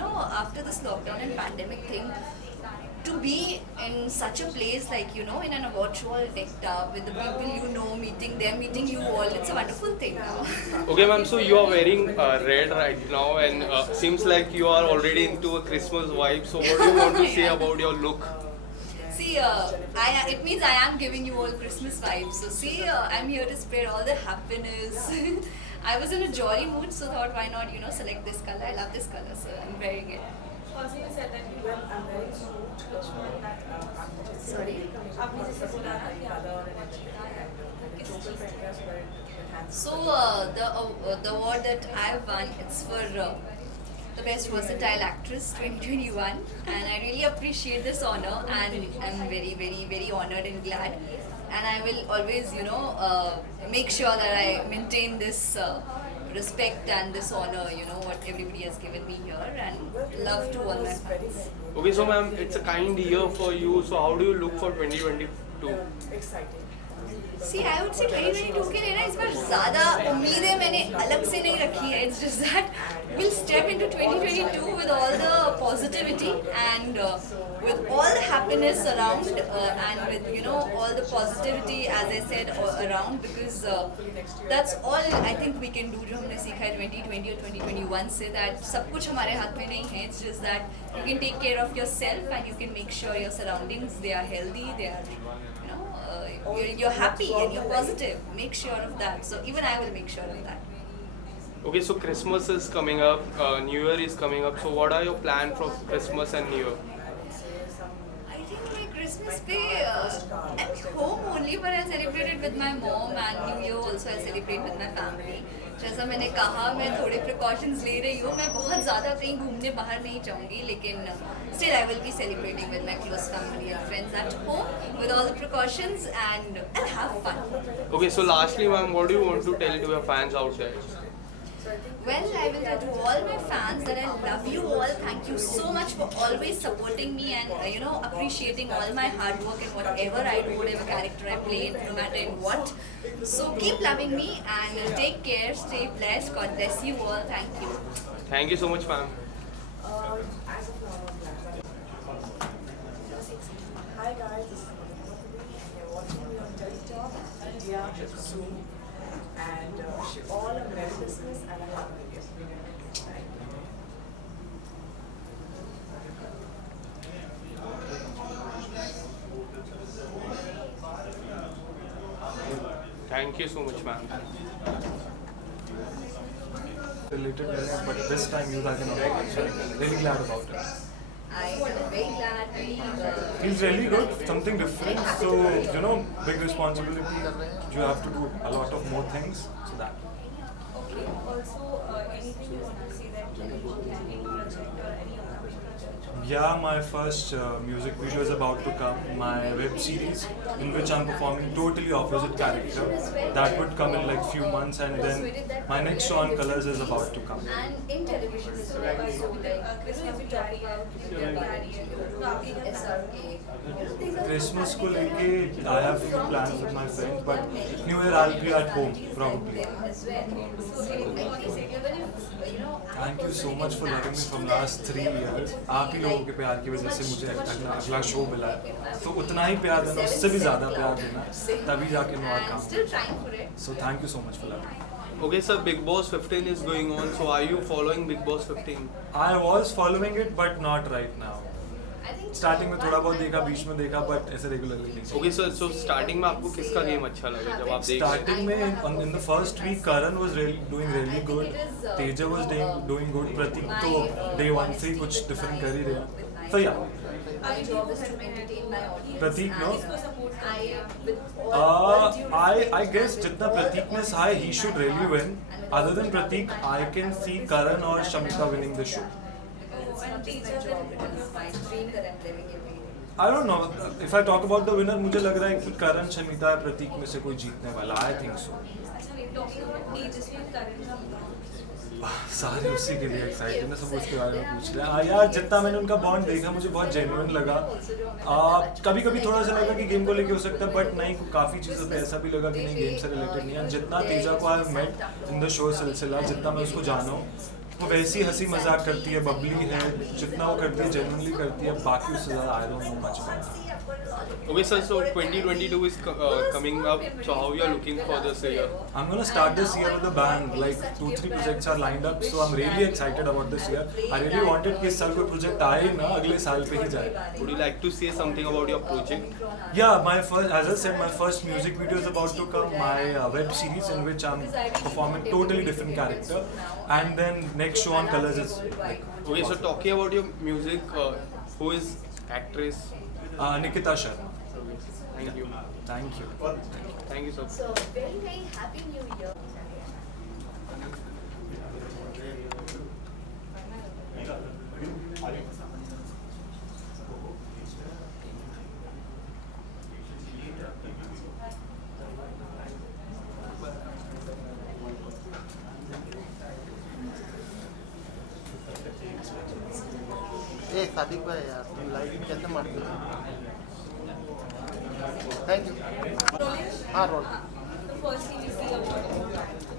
after this lockdown and pandemic thing, to be in such a place like in an virtual decked up with the people meeting them, meeting you all, it's a wonderful thing. Okay, ma'am. So you are wearing red right now, and seems like you are already into a Christmas vibe. So what do you want to say about your look? See, it means I am giving you all Christmas vibes. So see, I'm here to spread all the happiness. I was in a jolly mood, so thought why not select this color. I love this color, so I'm wearing it. Also, you said that you are wearing suit. Which one? Sorry. आपने जैसे बोला ना कि other and everything. किस चीज़ की? So the award that I've won, it's for the best versatile actress 2021, and I really appreciate this honor, and I'm very very very honored and glad, and I will always make sure that I maintain this respect and this honor, what everybody has given me here, and love to all my fans. Okay, so ma'am, it's a kind year for you. So how do you look for 2022? Exciting. See, I would say 2022 के लिए ना इस बार ज़्यादा उम्मीदें मैंने अलग से नहीं रखी है. It's just that we'll step into 2022 with all the positivity and with all the happiness around and with all the positivity, as I said, around, because that's all I think we can do. जो हमने सीखा है 2020 और 2021 से, that सब कुछ हमारे हाथ में नहीं है. It's just that you can take care of yourself and you can make sure your surroundings, they are healthy, they are you're happy and you're positive. Make sure of that. So even I will make sure of that. Okay, so Christmas is coming up, New Year is coming up. So what are your plans for Christmas and New Year? I think my Christmas day, I'm home only, but I celebrated with my mom, and New Year also I celebrate with my family. जैसा मैंने कहा, मैं थोड़े precautions ले रही हूँ. मैं बहुत ज़्यादा कहीं घूमने बाहर नहीं जाऊँगी, लेकिन still I will be celebrating with my close family and friends at home with all the precautions, and I'll have fun. Okay, so lastly, ma'am, what do you want to tell to your fans out there? Well, I will tell to all my fans that I love you all. Thank you so much for always supporting me and appreciating all my hard work and whatever I do, whatever character I play, no matter in what. So keep loving me and take care. Stay blessed. God bless you all. Thank you. Thank you so much, ma'am. As of now, hi guys, this is Madhumati, and you're watching me on TikTok, India, Zoom, and wish you all a Merry Christmas and a Happy New Year. Thank you so much, ma'am. Related, but this time you guys are so really glad about it. I am very glad. Feels really good, something different. So big responsibility. You have to do a lot of more things. So that. Okay. Also, anything you want to say that you work at any project or any upcoming project? Yeah, my first music video is about to come. My web series, in which I'm performing totally opposite character. That would come in like few months, and then my next show on Colors is about to come. And in television as well, so like Christmas we talk about SRK. Christmas को लेके I have few plans with my friends, but New Year I'll be at home probably. Thank you so much for loving me from last 3 years. आप ही लोगों के प्यार की वजह से मुझे अगला शो मिला है. तो उतना ही प्यार देना, उससे भी ज़्यादा प्यार देना, तभी जाके मैं और काम. So thank you so much for loving me. Okay, sir, Big Boss 15 is going on. So are you following Big Boss 15? I was following it, but not right now. Starting में थोड़ा बहुत देखा, बीच में देखा, बट ऐसे regularly नहीं. Okay, sir. So starting में आपको किसका गेम अच्छा लगा जब आप देख? Starting में in the first week, Karan was doing really good. Teja was doing good. Pratik तो day 1 से ही कुछ different कर ही रहे. So yeah. Pratik no. I guess जितना प्रतीक ने सहा he should really win. Other than Pratik, I can see Karan or Shamita winning the show. I don't know. If I talk about the winner, मुझे लग रहा है कि करण, शमिता या प्रतीक में से कोई जीतने वाला. I think so. सारे उसी के लिए एक्साइटेड है, सब उसके बारे में पूछ रहे हैं. यार जितना मैंने उनका बॉन्ड देखा मुझे बहुत जेन्युइन लगा. कभी कभी थोड़ा सा लगा कि गेम को लेके हो सकता है, बट नहीं, काफ़ी चीज़ों पे ऐसा भी लगा कि नहीं, गेम से रिलेटेड नहीं है. जितना तेजा को I met in the show Silsila, जितना मैं उसको जाना हूँ, वो वैसी हंसी मजाक करती है, बबली है, जितना वो करती है जेन्युइनली करती है, बाकी उससे ज़्यादा I don't know much about her. Okay, sir, so 2022 is coming up. So how you are looking for this year? I'm gonna start this year with a bang. Like 2-3 projects are lined up, so I'm really excited about this year. I really wanted कि इस साल कोई project आए ना, अगले साल पे ही जाए. Would you like to say something about your project? Yeah, my first, as I said, my first music video is about to come. My web series in which I'm performing totally different character, and then next show on Colors is like. Okay, so talking about your music, who is actress? Nikita Sharma. Thank you. Thank you. Thank you, sir. So very very happy new year. ए सादिक भाई यार तुम light कैसे मारते हो? Thank you. हाँ role. The first thing you see about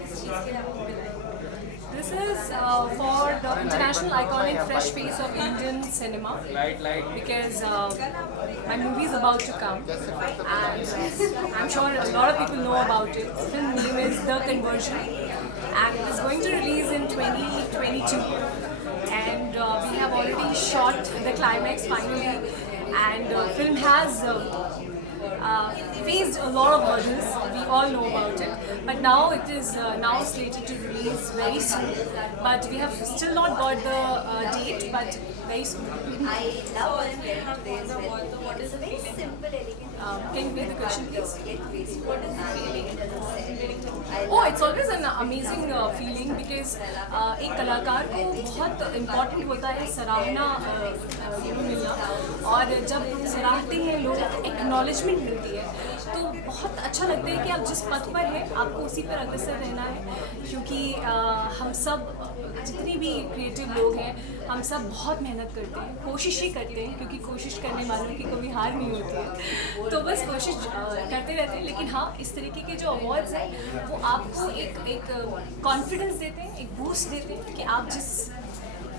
किस चीज़ के लिए आपको मिला है? This is for the international iconic fresh face of Indian cinema. Because my movie is about to come, and I'm sure a lot of people know about it. The film name is The Conversion, and it is going to release in 2022. And we have already shot the climax finally, and film has faced a lot of hurdles. We all know about it, but now it is now slated to release very soon. But we have still not got the date, but very soon. I love when today's what is a very simple elegant. Can you repeat the question, please? What is the feeling it doesn't say? Oh, it's always an amazing feeling because एक कलाकार को बहुत important होता है सराहना मिलना, और जब सराहते हैं लोग, एक्नॉलेजमेंट मिलती है, तो बहुत अच्छा लगता है कि आप जिस पथ पर हैं आपको उसी पर अग्रसर रहना है. क्योंकि हम सब जितने भी क्रिएटिव लोग हैं, हम सब बहुत मेहनत करते हैं, कोशिश ही करते हैं, क्योंकि कोशिश करने वालों की कभी हार नहीं होती है. तो बस कोशिश करते रहते हैं. लेकिन हाँ, इस तरीके के जो अवार्ड्स हैं वो आपको एक कॉन्फिडेंस देते हैं, एक बूस्ट देते हैं कि आप जिस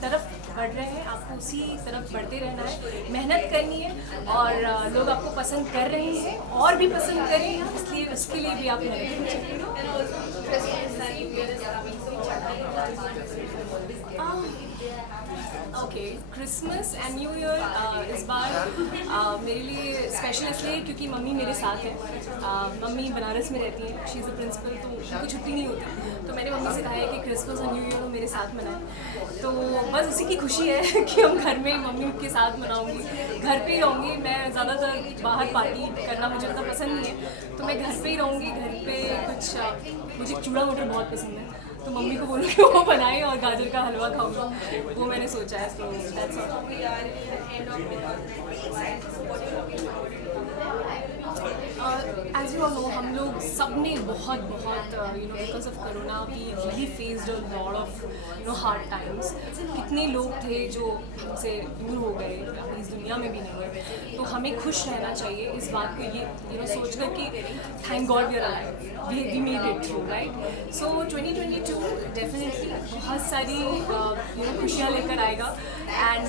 तरफ बढ़ रहे हैं आपको उसी तरफ बढ़ते रहना है, मेहनत करनी है, और लोग आपको पसंद कर रहे हैं और भी पसंद करें, इसलिए उसके लिए भी आप मेहनत करनी चाहिए. Okay, Christmas and new year इस बार मेरे लिए स्पेशल इसलिए क्योंकि मम्मी मेरे साथ है. मम्मी बनारस में रहती हैं, शी इज़ अ प्रिंसिपल, तो उनको छुट्टी नहीं होती. तो मैंने मम्मी से कहा है कि क्रिसमस और न्यू ईयर वो मेरे साथ मनाएं. तो बस उसी की खुशी है कि हम घर में मम्मी के साथ मनाऊंगी, घर पे ही रहूँगी. मैं ज़्यादातर बाहर पार्टी करना मुझे उतना पसंद नहीं है, तो मैं घर पे ही रहूँगी. घर पे कुछ मुझे चूड़ा मटर बहुत पसंद है, तो मम्मी को बोलूँगी वो बनाए और गाजर का हलवा खाऊंगा, वो मैंने सोचा है. तो that's as you all know, हम लोग सब ने बहुत because of corona we really faced a lot of hard times. कितने लोग थे जो हमसे दूर हो गए, इस दुनिया में भी नहीं है. तो हमें खुश रहना चाहिए इस बात को ये सोच कर कि thank God we are alive, we made it through, right. So 2022 definitely बहुत सारी खुशियाँ लेकर आएगा, एंड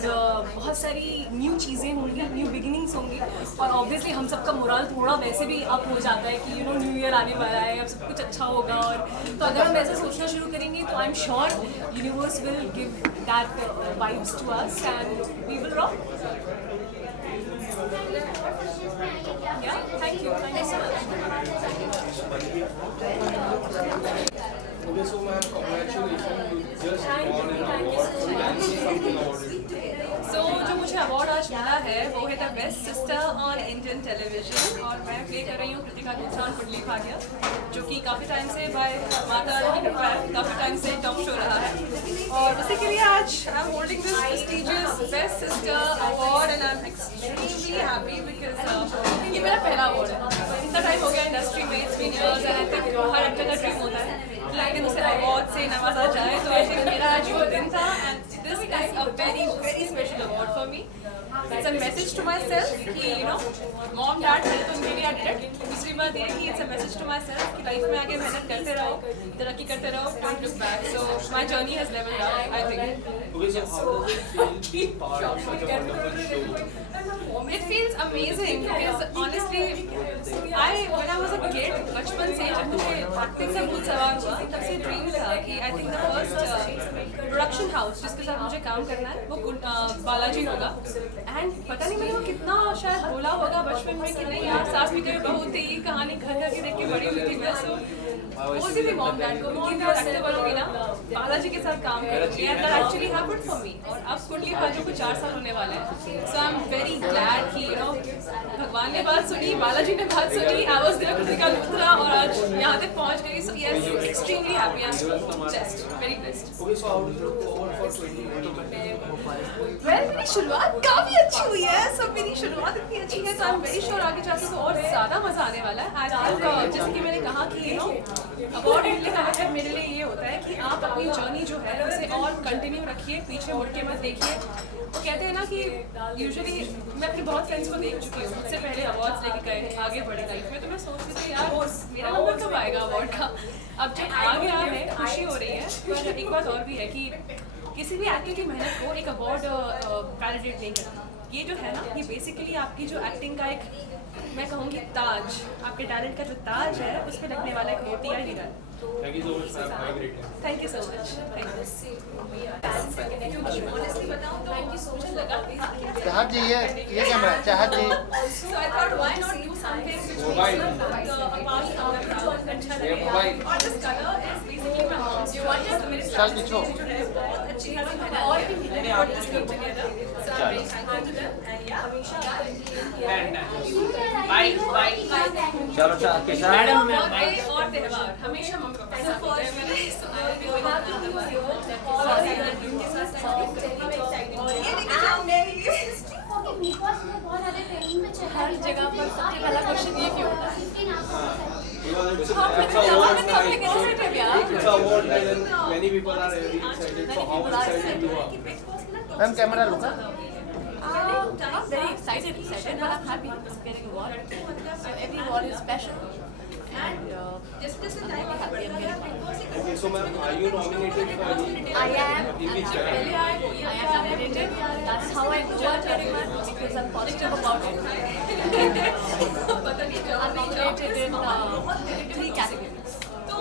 बहुत सारी न्यू चीज़ें होंगी, न्यू बिगिनिंग्स होंगी. और ऑब्वियसली हम सबका मोरल थोड़ा वैसे भी अप हो जाता है कि न्यू ईयर आने वाला है, अब सब कुछ अच्छा होगा. और तो अगर हम ऐसा सोचना शुरू करेंगे तो I am sure universe will give that vibes to us and we will rock. Yeah thank you so much. Okay, so ma'am, congratulations. You just won an award. So can you say something about it? So जो मुझे award आज मिला है वो है the best sister on Indian television, और मैं play कर रही हूँ कृतिका गुप्ता और कुंडली भाटिया, जो कि काफ़ी टाइम से बाय माता रानी की कृपा काफ़ी टाइम से टॉप शो रहा है. और उसी के लिए आज I am holding this prestigious best sister award, and I am extremely happy because ये मेरा पहला अवार्ड है. इतना टाइम हो गया इंडस्ट्री में, it's been years, and I think हर एक्टर का ड्रीम होता है कि अगर उसे अवार्ड से नवाजा जाए. तो आई थिंक मेरा आज वो दिन था, and this is a very very special award for me. It's a message to myself कि you know mom dad थे तो उनके लिए I did it. दूसरी बात ये कि it's a message to myself कि लाइफ में आगे मेहनत करते रहो, तरक्की करते रहो, don't look back. So my journey has leveled up, I think. Okay, so how does it feel being part of such a wonderful show? It feels amazing because honestly, when I was a kid, बचपन से जब मुझे acting का भूत सवार हुआ, तब से ड्रीम था कि I think the first production house जिसके साथ मुझे काम करना है वो बालाजी होगा. एंड पता नहीं मैंने वो कितना शायद बोला होगा बचपन में कि नहीं यार सास भी कभी बहू थी, कहानी घर घर के देख के बड़ी हुई थी मैं. सो बोलती थी मॉम डैड को कि मैं एक्टर बनूंगी ना बालाजी के साथ काम करूंगी. And that actually happened for me. और अब कुंडली बाजू को 4 साल होने वाले हैं. So I am very glad कि यू नो भगवान ने बात सुनी, बालाजी ने बात सुनी, I was there Kritika Luthra और आज यहाँ तक पहुँच गई. So yes, extremely happy. I am just very blessed. Okay, so how do you look forward for 2022? Well मेरी शुरुआत काफ़ी अच्छी हुई है. सब मेरी शुरुआत इतनी अच्छी है तो आई एम वेरी श्योर आगे जाके तो और ज़्यादा मज़ा आने वाला है. आई थिंक जैसे कि मैंने कहा कि यू नो अवार्ड मिलने का मतलब मेरे लिए ये होता है कि आप अपनी जर्नी जो है उसे और कंटिन्यू रखिए, पीछे मुड़ के मत देखिए. वो कहते हैं ना कि यूजुअली मैं अपने बहुत फ्रेंड्स को देख चुकी हूँ, मुझसे पहले अवार्ड्स लेके गए, आगे बढ़े लाइफ में. तो मैं सोचती थी यार मेरा नंबर कब आएगा अवार्ड का. अब जब आ गया है खुशी हो रही है. पर एक बात और भी है कि किसी भी एक्टर की मेहनत को एक अवार्ड वैलिडेट नहीं करता. ये जो है ना ये बेसिकली आपकी जो एक्टिंग का एक मैं कहूँगी ताज, आपके टैलेंट का जो ताज है उस पर लगने वाला एक मोती है हीरा. Thank you so much, ma'am. Have a great day. Thank you so much. क्योंकि ऑनेस्टली बताऊँ तो थैंक यू सो मच लगा. चाहत जी ये कैमरा है, चाहत जी. So I thought why not do something which makes a part of the crowd अच्छा लगे. और this color is basically my mom's choice. मेरे चल पीछो. जो है बहुत अच्छी खासी मेहनत और भी मैंने put this thing together. So I'm very thankful to them and yeah. चलो मैडम और त्योहार हमेशा मम्मी पापा के साथ होते हैं. मैंने हर जगह पर सबसे पहला क्वेश्चन ये क्यों होता है? It's a award and many people are very excited. So how excited you are? Ma'am camera low. I'm very excited, but I'm happy I'm getting an award. Every award is special. And just the time I'm getting. Okay, so ma'am, are you nominated for the? I am. In which Really, I am nominated. That's how I know I'm getting one because I'm positive about it. I'm nominated in 3 categories. तो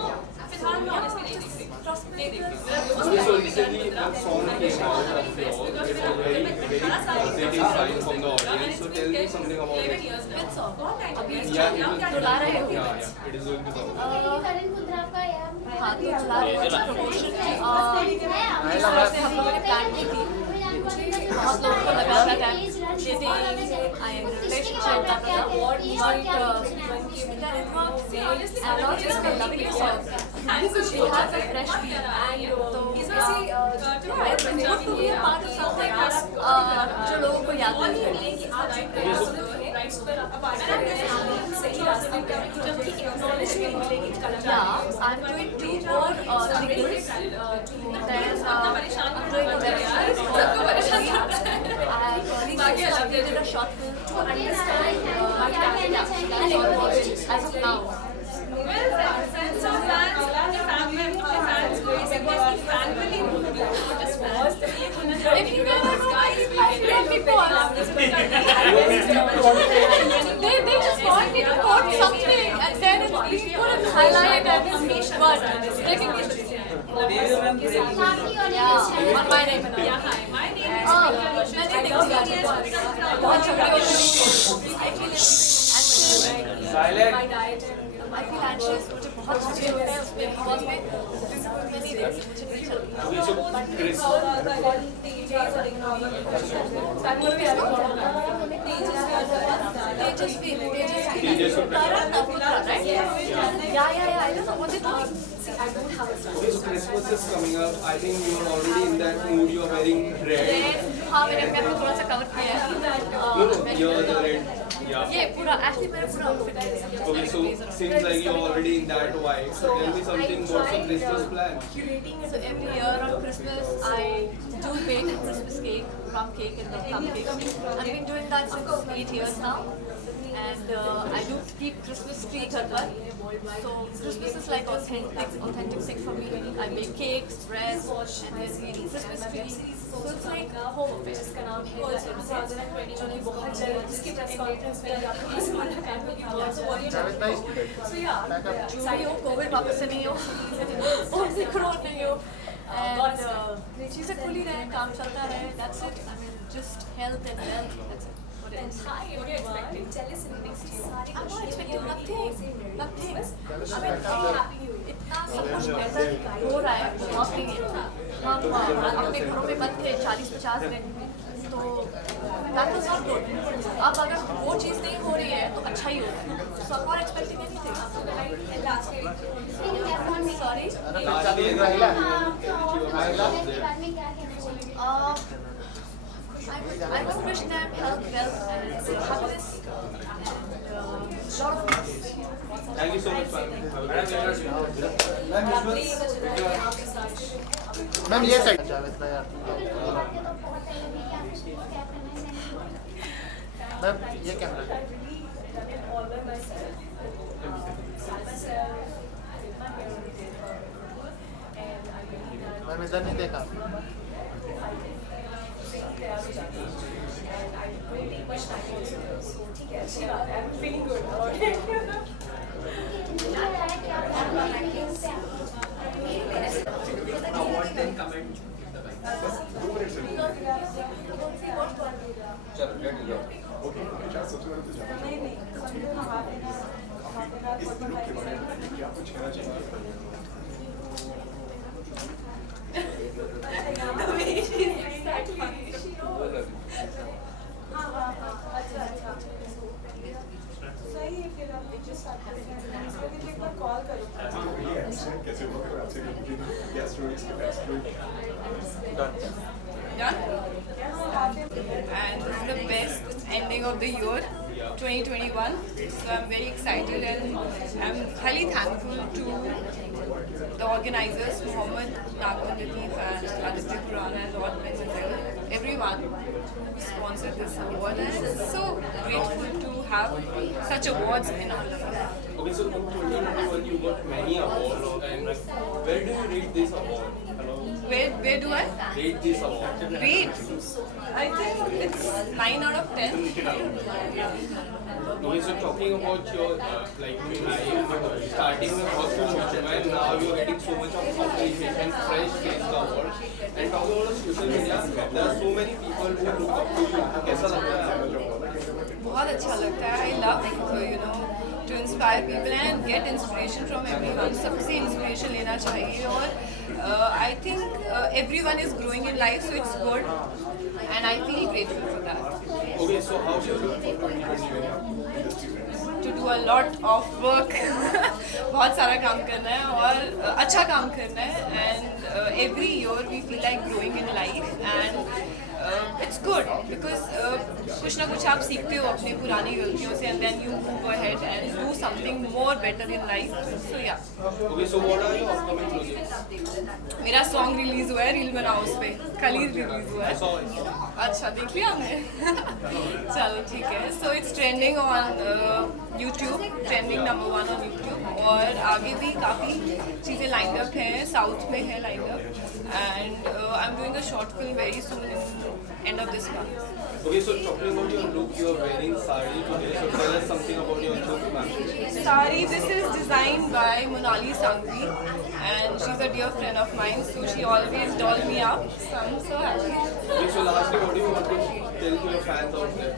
फिलहाल मैं honestly नहीं देखती. Okay, so recently a song came out of yours. It was very positive sign from the audience. So tell me something about it. Which song? Yeah, it was. बुला रहे हो? Yeah, it is going to come. हाँ तो बुला रहे हो promotion से हम लोगों ने प्लान की थी. बहुत लोगों को लगा था that I am in a relationship that the award and not just for loving the song. She has a fresh beat and तो मैं promote to be a part of something जो लोगों को याद रहे. Yeah, I'm doing 2 more singles. Then I'm doing a web series called I did a short film to understand my talent. That's almost as of now. friends of fans, fans basically family just fans. If you never know, I've met before. They just want me to quote something and then we couldn't highlight this word. Recognition. Yeah, on my name. Yeah, hi, my name is बहुत झगड़े होते हैं. I feel anxious. I feel anxious. मुझे बहुत झगड़े होते हैं उसमें बहुत में. मैं नहीं देखती, मुझे नहीं चलती. Yeah. I don't know what they're doing. See, I don't have a style. Okay, so Christmas is coming up. I think you are already in that mood. You are wearing red. हाँ मैंने अपने आप को थोड़ा सा cover किया है. No, you're the red. Yeah. ये पूरा एक्चुअली मेरा पूरा आउटफिट है Okay, so seems like you're already in that vibe. So tell me something about some Christmas plan. So every year on Christmas I do bake a Christmas cake, rum cake and the plum cake. I've been doing that since 8 years now, and I do keep Christmas tree घर पर. So Christmas is like authentic thing for me. I bake cakes, bread, and there's the Christmas tree. So it's like a home affair. जिसका नाम है जो कि बहुत जल्द जिसकी press conference में आपको किसी मुलाकात होगी बहुत so yeah, excited हो कोविड वापस से नहीं हो ओमिक्रॉन नहीं हो and चीज़ें खुली रहे काम चलता रहे that's it I mean just health and wealth that's it what it is. Hi, what are you expecting? Tell us in the next year. I'm not expecting nothing. I mean इतना सब कुछ बेहतर हो रहा है बहुत नहीं है हम अपने घरों में बंद थे 40-50 दिन तो that was not good. अब अगर वो चीज़ नहीं हो रही है तो अच्छा ही होगा so I'm not expecting anything. And lastly, Sorry. Lastly, I would wish them health, wealth, and happiness, and lot of peace. thank you so much, ma'am. Have a great day. Ma'am ये side Javed भाई आप ma'am ये camera ma'am इधर नहीं देखा I'm feeling good about it. सही है फिर आप just start करें एक बार कॉल करो Done? And this is the best ending of the year, 2021. So I'm very excited and I'm highly thankful to the organizers, Mohammed, Nagun Latif and Aditya Purana and Lord Benazir, everyone who sponsored this award. And I'm so grateful to have such awards in our life. Okay, so in 2021 you got many awards, and where do you rate this award? Hello? Where do I Rate this award. rate? I think it's 9 out of 10. Okay, so talking about your like life, starting with hospital, and now you're getting so much of appreciation, fresh face the award, and talking about social media, there are so many people who look up to you. कैसा लगता है आपको? बहुत अच्छा लगता है. I love to inspire people and get inspiration from everyone. सबसे inspiration लेना चाहिए और I think everyone is growing in life, so it's good and I feel grateful for that. Okay, so how should you for 2021? To do a lot of work. बहुत सारा काम करना है और अच्छा काम करना है and every year we feel like growing in life and it's good because कुछ ना कुछ आप सीखते हो अपनी पुरानी गलतियों से and then you move ahead and do something more better in life. So yeah. Okay, so what are your upcoming projects? मेरा सॉन्ग रिलीज हुआ है रील बनाओ उस पर कल ही रिलीज हुआ I है. saw it. अच्छा देख लिया हमने. चलो ठीक है. So it's trending on YouTube, trending number 1 on YouTube और आगे भी काफ़ी चीज़ें लाइंड अप हैं, साउथ में है lined up and I'm doing a short film very soon in end of this month. Okay, so talking about your look, you are wearing sari today. So tell us something about your look, ma'am. Sari, this is designed by Monali Sangvi and she's a dear friend of mine, so she always doll me up. So I'm so happy. Okay, so lastly, what do you want to tell to your fans out there?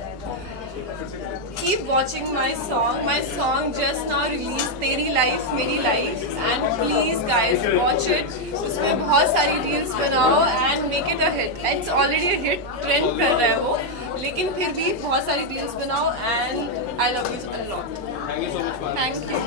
Keep watching my song. My song just now released, Teri Life, Meri Life, and please guys watch it. उसमें बहुत सारी reels बनाओ and make it a hit. It's already a hit, trend कर रहा है वो, लेकिन फिर भी बहुत सारी reels बनाओ and I love you a lot. Thank you so much, ma'am. Thank you.